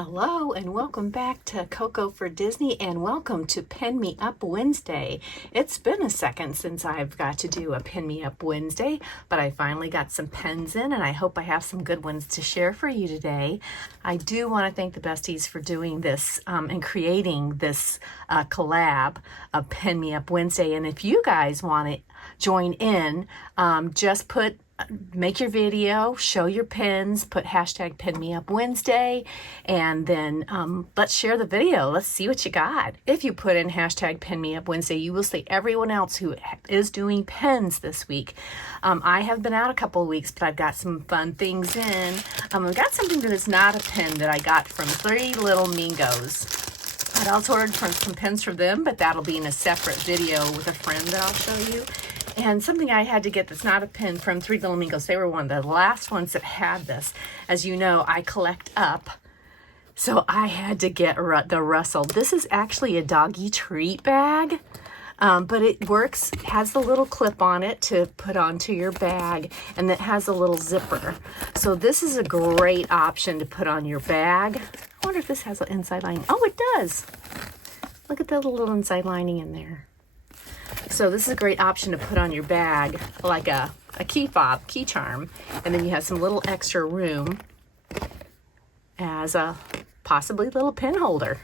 Hello and welcome back to Coco for Disney, and welcome to Pin Me Up Wednesday. It's been a second since I've got to do a Pin Me Up Wednesday, but I finally got some pens in and I hope I have some good ones to share for you today. I do want to thank the besties for doing this and creating this collab of Pin Me Up Wednesday. And if you guys want to join in, just make your video, show your pins, put hashtag Pin Me Up Wednesday, and then let's share the video. Let's see what you got. If you put in hashtag Pin Me Up Wednesday, you will see everyone else who is doing pins this week. I have been out a couple of weeks, but I've got some fun things in. I've got something that is not a pin that I got from Three Little Mingos. I'd also ordered some pins from them, but that'll be in a separate video with a friend that I'll show you. And something I had to get that's not a pin from Three Little Mingos. They were one of the last ones that had this. As you know, I collect up. So I had to get the Russell. This is actually a doggy treat bag. But it works, has the little clip on it to put onto your bag, and it has a little zipper. So this is a great option to put on your bag. I wonder if this has an inside lining. Oh, it does. Look at that little inside lining in there. So this is a great option to put on your bag, like a key fob, key charm, and then you have some little extra room as a possibly little pin holder.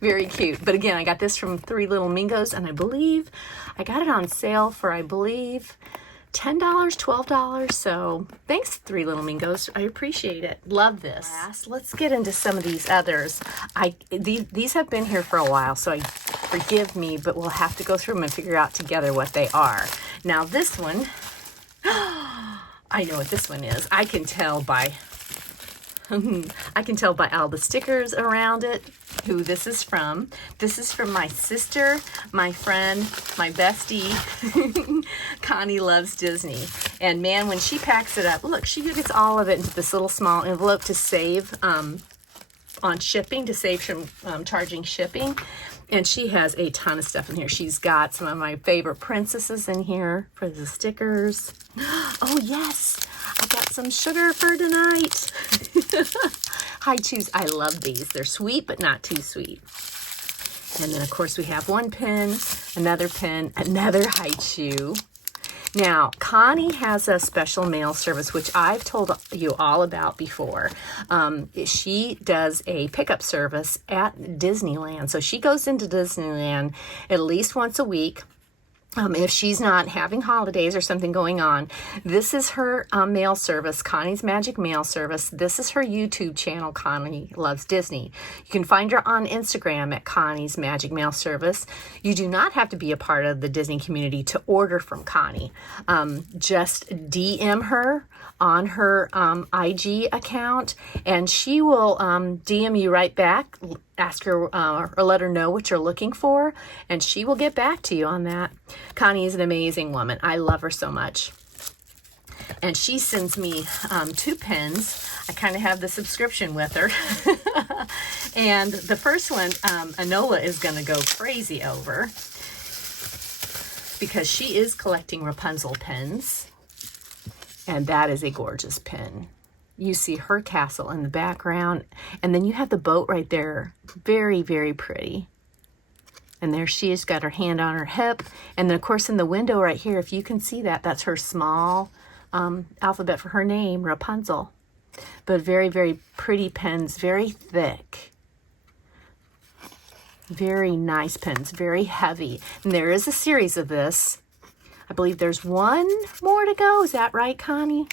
Very cute. But again, I got this from Three Little Mingos, and I believe I got it on sale for, $10, $12. So thanks, Three Little Mingos. I appreciate it. Love this. Let's get into some of these others. These have been here for a while, so forgive me, but we'll have to go through them and figure out together what they are. Now this one, I know what this one is. I can tell by all the stickers around it who this is from. This is from my sister, my friend, my bestie. Connie loves Disney. And man, when she packs it up, look, she gets all of it into this little small envelope to save on shipping, to save from charging shipping. And she has a ton of stuff in here. She's got some of my favorite princesses in here for the stickers. Oh yes, I got some sugar for tonight. High chews, I love these. They're sweet, but not too sweet. And then of course we have one pin, another high chew. Now, Connie has a special mail service, which I've told you all about before. She does a pickup service at Disneyland. So she goes into Disneyland at least once a week. If she's not having holidays or something going on. This is her mail service, Connie's Magic Mail Service. This is her YouTube channel, Connie Loves Disney. You can find her on Instagram at Connie's Magic Mail Service. You do not have to be a part of the Disney community to order from Connie. Just DM her on her IG account, and she will DM you right back. Ask her or let her know what you're looking for, and she will get back to you on that. Connie is an amazing woman. I love her so much. And she sends me 2 pins. I kind of have the subscription with her. And the first one, Anola is going to go crazy over because she is collecting Rapunzel pens. And that is a gorgeous pin. You see her castle in the background, and then you have the boat right there. Very, very pretty. And there she has got her hand on her hip. And then, of course, in the window right here, if you can see that, that's her small alphabet for her name, Rapunzel. But very, very pretty pens, very thick. Very nice pens, very heavy. And there is a series of this. I believe there's one more to go. Is that right, Connie?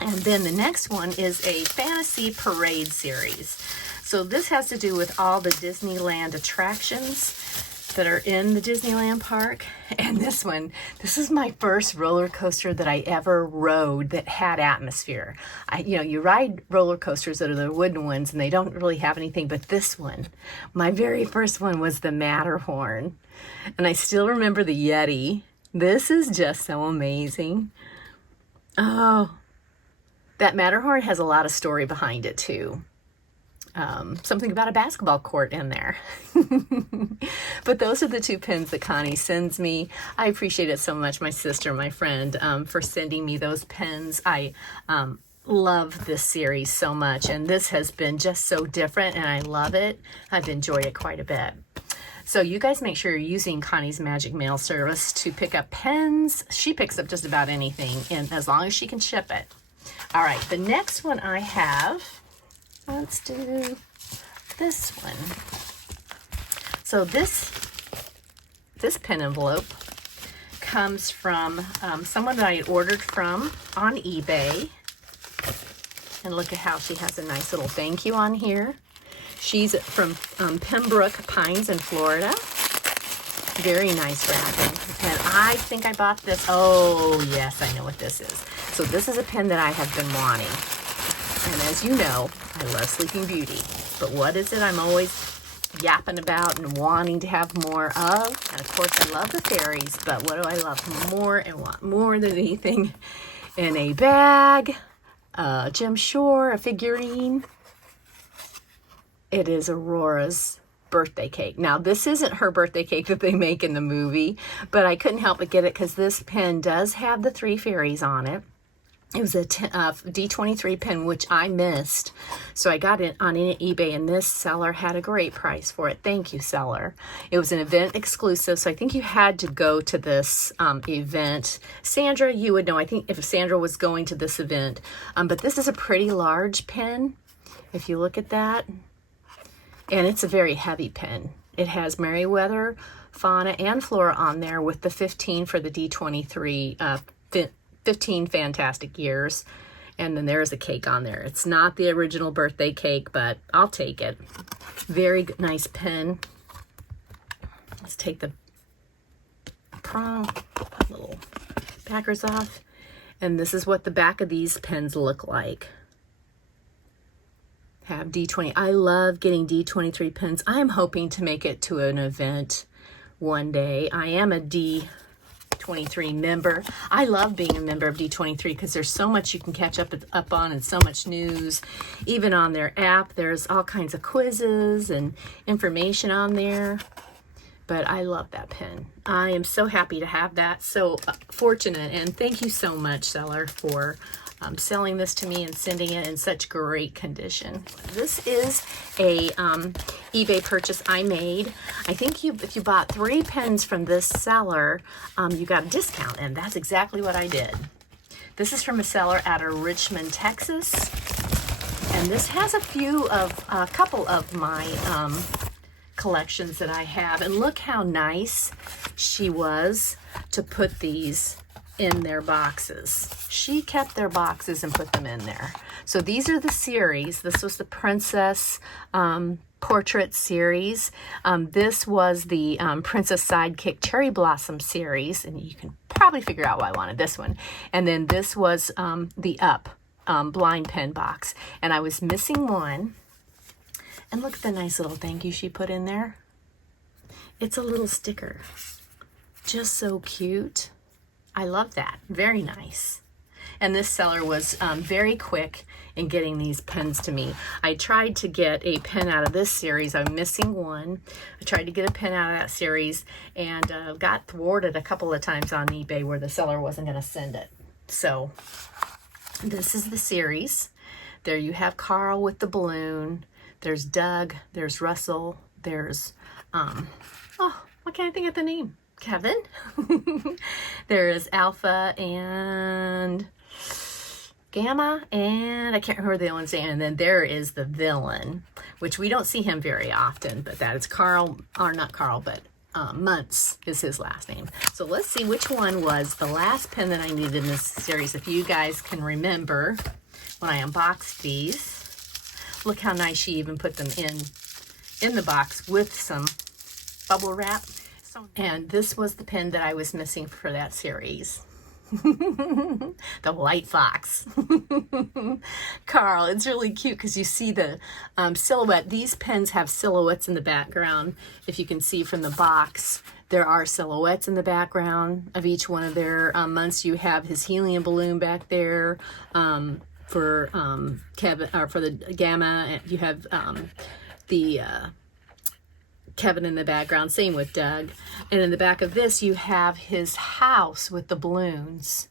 And then the next one is a Fantasy Parade series. So this has to do with all the Disneyland attractions that are in the Disneyland park. And this is my first roller coaster that I ever rode that had atmosphere. You ride roller coasters that are the wooden ones, and they don't really have anything, but this one, my very first one, was the Matterhorn. And I still remember the Yeti. This is just so amazing. Oh, that Matterhorn has a lot of story behind it too. Something about a basketball court in there. But those are the 2 pins that Connie sends me. I appreciate it so much, my sister, my friend, for sending me those pins. love this series so much, and this has been just so different, and I love it. I've enjoyed it quite a bit. So you guys make sure you're using Connie's Magic Mail Service to pick up pens. She picks up just about anything, and as long as she can ship it. All right, the next one I have, let's do this one. So this pen envelope comes from someone that I had ordered from on eBay. And look at how she has a nice little thank you on here. She's from Pembroke Pines in Florida. Very nice wrapping. And I think I bought this. Oh, yes, I know what this is. So this is a pen that I have been wanting. And as you know, I love Sleeping Beauty. But what is it I'm always yapping about and wanting to have more of? And of course, I love the fairies. But what do I love more and want more than anything? In a bag. Jim Shore, a figurine. It is Aurora's birthday cake. Now, this isn't her birthday cake that they make in the movie, but I couldn't help but get it because this pen does have the 3 fairies on it. It was a D23 pen, which I missed. So I got it on eBay, and this seller had a great price for it. Thank you, seller. It was an event exclusive, so I think you had to go to this event. Sandra, you would know. I think if Sandra was going to this event. But this is a pretty large pen, if you look at that. And it's a very heavy pen. It has Meriwether, Fauna, and Flora on there with the 15 for the D23 15 fantastic years, and then there's a cake on there. It's not the original birthday cake, but I'll take it. Very nice pen. Let's take the little backers off, and this is what the back of these pens look like. Have D20. I love getting D23 pens. I'm hoping to make it to an event one day. I am a D23 member. I love being a member of D23 because there's so much you can catch up on and so much news. Even on their app, there's all kinds of quizzes and information on there. But I love that pen. I am so happy to have that. So fortunate, and thank you so much, seller, for selling this to me and sending it in such great condition. This is a eBay purchase I made. I think if you bought 3 pens from this seller, you got a discount, and that's exactly what I did. This is from a seller out of Richmond, Texas, and this has a couple of my collections that I have, and look how nice she was to put these in their boxes. She kept their boxes and put them in there. So these are the series. This was the Princess Portrait series. This was the Princess Sidekick Cherry Blossom series, and you can probably figure out why I wanted this one. And then this was the Up blind pen box, and I was missing one. And look at the nice little thank you she put in there. It's a little sticker. Just so cute. I love that. Very nice. And this seller was very quick in getting these pens to me. I tried to get a pen out of this series. I'm missing one. I tried to get a pen out of that series and got thwarted a couple of times on eBay where the seller wasn't going to send it. So this is the series. There you have Carl with the balloon. There's Doug. There's Russell. There's, why can't I think of the name? Kevin. There is Alpha and Gamma, and I can't remember the other one's name. And then there is the villain, which we don't see him very often, but that is Carl, or not Carl, but Muntz is his last name. So let's see which one was the last pen that I needed in this series. If you guys can remember when I unboxed these, look how nice she even put them in the box with some bubble wrap. And this was the pen that I was missing for that series. The White Fox. Carl, it's really cute because you see the silhouette. These pens have silhouettes in the background. If you can see from the box, there are silhouettes in the background of each one of their months. You have his helium balloon back there for Kevin, or for the Gamma. And you have the Kevin in the background, same with Doug. And in the back of this, you have his house with the balloons.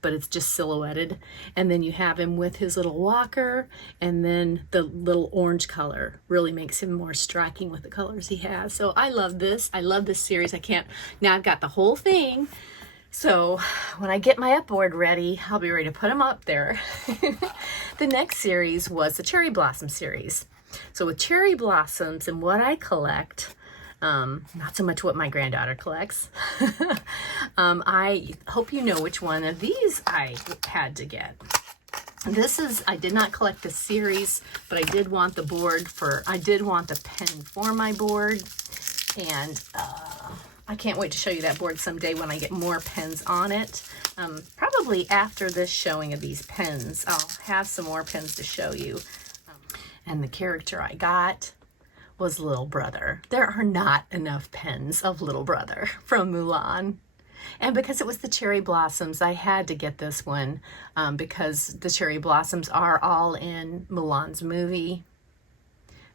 but it's just silhouetted. And then you have him with his little walker, and then the little orange color really makes him more striking with the colors he has. So I love this. I love this series. Now I've got the whole thing. So when I get my upboard ready, I'll be ready to put them up there. The next series was the Cherry Blossom series. So with cherry blossoms and what I collect, not so much what my granddaughter collects. I hope you know which one of these I had to get. I did not collect the series, but I did want the pen for my board. And I can't wait to show you that board someday when I get more pens on it. Probably after this showing of these pens, I'll have some more pens to show you. And the character I got was Little Brother. There are not enough pens of Little Brother from Mulan. And because it was the Cherry Blossoms, I had to get this one because the Cherry Blossoms are all in Mulan's movie.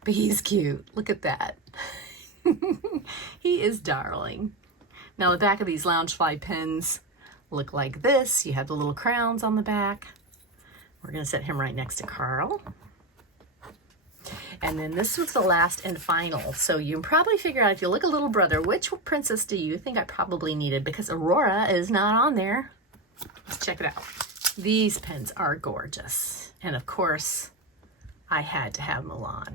But he's cute. Look at that. He is darling. Now the back of these Loungefly pens look like this. You have the little crowns on the back. We're going to set him right next to Carl. And then this was the last and final. So you can probably figure out, if you look at Little Brother, which princess do you think I probably needed? Because Aurora is not on there. Let's check it out. These pens are gorgeous. And of course, I had to have Mulan.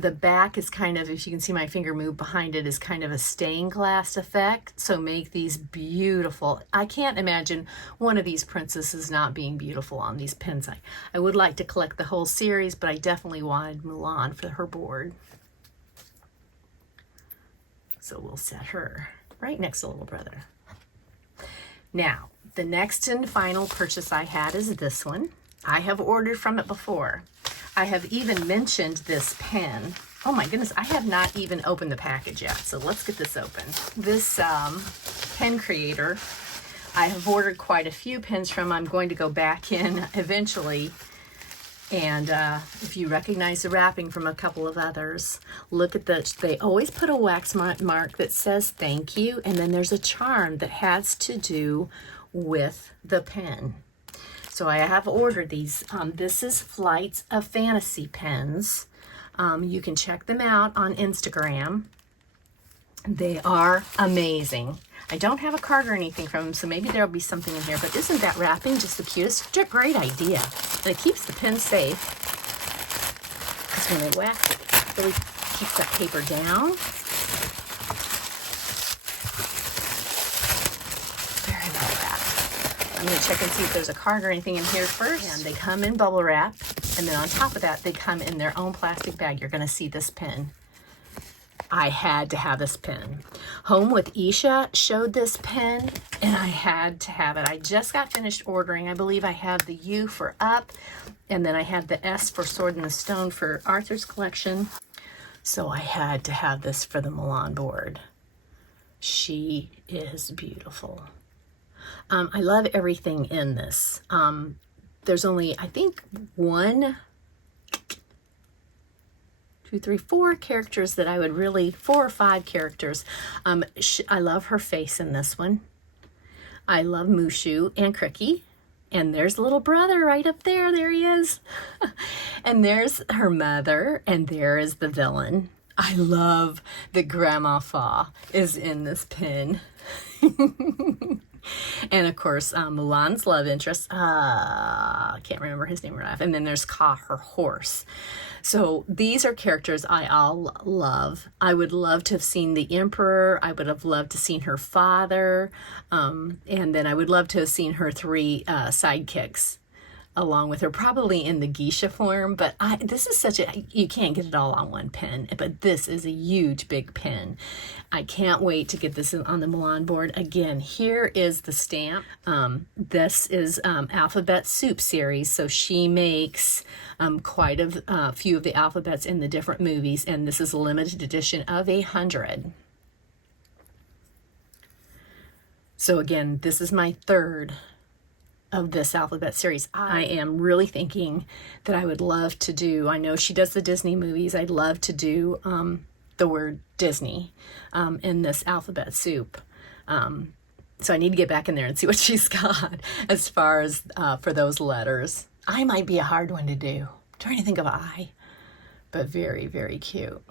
The back is kind of, if you can see my finger move behind it, is kind of a stained glass effect. So make these beautiful. I can't imagine one of these princesses not being beautiful on these pens. I would like to collect the whole series, but I definitely wanted Mulan for her board. So we'll set her right next to Little Brother. Now, the next and final purchase I had is this one. I have ordered from it before. I have even mentioned this pen. Oh my goodness, I have not even opened the package yet, so let's get this open. This pen creator, I have ordered quite a few pens from. I'm going to go back in eventually, and if you recognize the wrapping from a couple of others, look at they always put a wax mark that says thank you, and then there's a charm that has to do with the pen. So I have ordered these. This is Flights of Fantasy pens. You can check them out on Instagram. They are amazing. I don't have a card or anything from them, so maybe there'll be something in here, but isn't that wrapping just the cutest? It's a great idea. And it keeps the pen safe, because when they wax it, it really keeps that paper down. I'm going to check and see if there's a card or anything in here first. And they come in bubble wrap. And then on top of that, they come in their own plastic bag. You're going to see this pen. I had to have this pen. Home with Isha showed this pen, and I had to have it. I just got finished ordering. I believe I have the U for Up, and then I had the S for Sword in the Stone for Arthur's collection. So I had to have this for the Mulan board. She is beautiful. I love everything in this. There's only, I think, 1, 2, 3, 4 characters that I would really, 4 or 5 characters. I love her face in this one. I love Mushu and Cricky. And there's Little Brother right up there. There he is. And there's her mother. And there is the villain. I love that Grandma Fa is in this pin. And of course, Mulan's love interest, I can't remember his name right off. And then there's Ka, her horse. So these are characters I all love. I would love to have seen the Emperor. I would have loved to have seen her father. And then I would love to have seen her 3 sidekicks along with her, probably in the geisha form, but this is you can't get it all on one pen, but this is a huge, big pen. I can't wait to get this on the Mulan board. Again, here is the stamp. This is Alphabet Soup series, so she makes quite a few of the alphabets in the different movies, and this is a limited edition of 100. So again, this is my 3rd of this alphabet series. I am really thinking that I would love to do, I know she does the Disney movies, I'd love to do the word Disney in this alphabet soup. So I need to get back in there and see what she's got as far as for those letters. I might be a hard one to do. I'm trying to think of I, but very, very cute.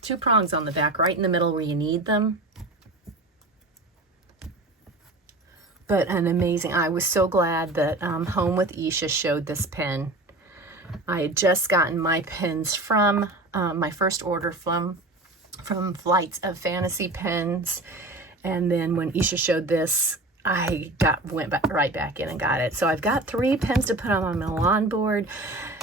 2 prongs on the back, right in the middle where you need them. But an amazing, I was so glad that Home with Isha showed this pen. I had just gotten my pens from my first order from Flights of Fantasy Pens. And then when Isha showed this, I went right back in and got it. So I've got 3 pens to put on my Milan board,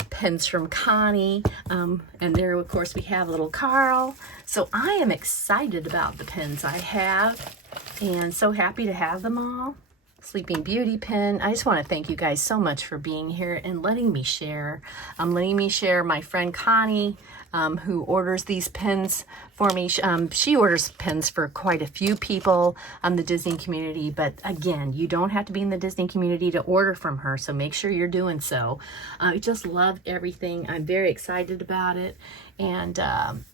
pens from Connie, and there, of course, we have little Carl. So I am excited about the pens I have, and so happy to have them all. Sleeping Beauty pen. I just want to thank you guys so much for being here and letting me share. My friend Connie, who orders these pens for me. She orders pens for quite a few people on the Disney community, but again, you don't have to be in the Disney community to order from her, so make sure you're doing so. I just love everything. I'm very excited about it, and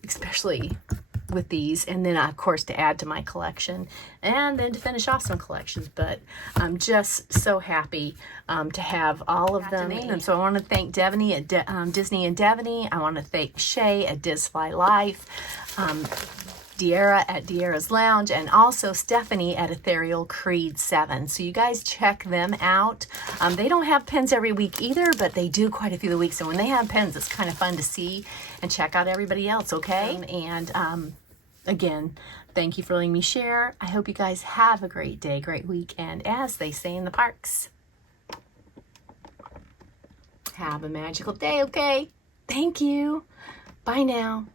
especially with these, and then of course to add to my collection, and then to finish off some collections. But I'm just so happy to have all of them. And so I want to thank Devaney at Disney and Devaney. I want to thank Shay at Disfly Life, De'Ara at De'Ara's Lounge, and also Stephanie at Ethereal Creed 7. So you guys check them out. They don't have pens every week either, but they do quite a few of the weeks. So when they have pens, it's kind of fun to see and check out everybody else, okay? And again, thank you for letting me share. I hope you guys have a great day, great week, and as they say in the parks, have a magical day, okay? Thank you. Bye now.